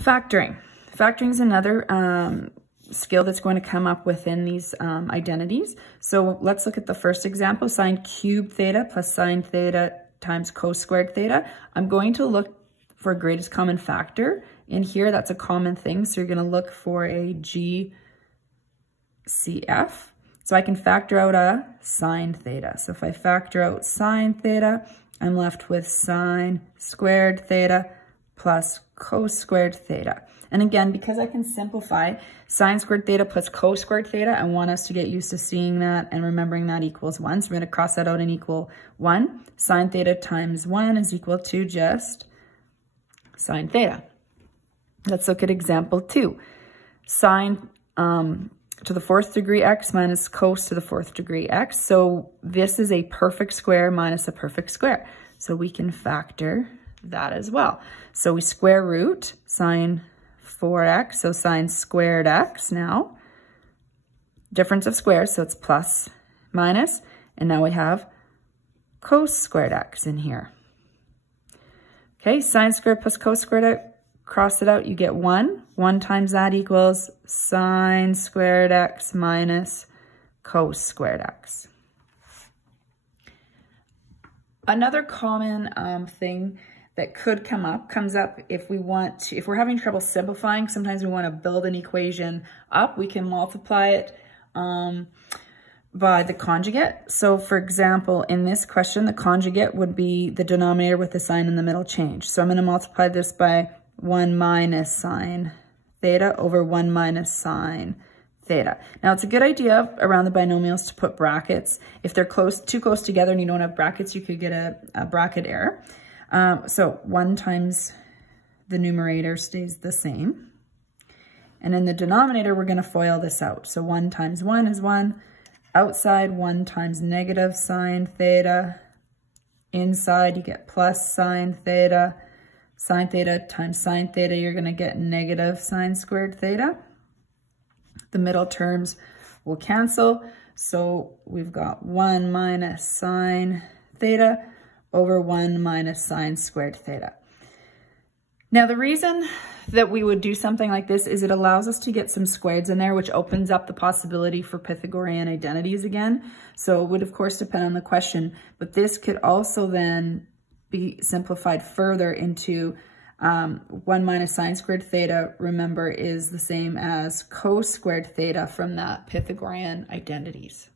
Factoring. Factoring is another skill that's going to come up within these identities. So let's look at the first example, sine cubed theta plus sine theta times cos squared theta. I'm going to look for greatest common factor. In here, that's a common thing. So you're going to look for a GCF. So I can factor out a sine theta. So if I factor out sine theta, I'm left with sine squared theta plus cos squared theta. And again, because I can simplify sine squared theta plus cos squared theta, I want us to get used to seeing that and remembering that equals 1. So we're going to cross that out and equal 1. Sine theta times 1 is equal to just sine theta. Let's look at example 2. Sine to the 4th degree x minus cos to the 4th degree x. So this is a perfect square minus a perfect square. So we can factor that as well. So we square root sine 4x, so sine squared x now. Difference of squares, so it's plus, minus, and now we have cos squared x in here. Okay, sine squared plus cos squared x, cross it out, you get 1. 1 times that equals sine squared x minus cos squared x. Another common thing that could comes up if we're having trouble simplifying. Sometimes we want to build an equation up. We can multiply it by the conjugate. So for example, in this question, the conjugate would be the denominator with the sign in the middle change. So I'm going to multiply this by 1 minus sine theta over 1 minus sine theta. Now it's a good idea around the binomials to put brackets. If they're too close together and you don't have brackets, you could get a bracket error. So 1 times the numerator stays the same. And in the denominator, we're going to FOIL this out. So 1 times 1 is 1. Outside, 1 times negative sine theta. Inside, you get plus sine theta. Sine theta times sine theta, you're going to get negative sine squared theta. The middle terms will cancel. So we've got 1 minus sine theta over 1 minus sine squared theta. Now the reason that we would do something like this is it allows us to get some squareds in there, which opens up the possibility for Pythagorean identities again. So it would of course depend on the question, but this could also then be simplified further into 1 minus sine squared theta, remember, is the same as cos squared theta from that Pythagorean identities.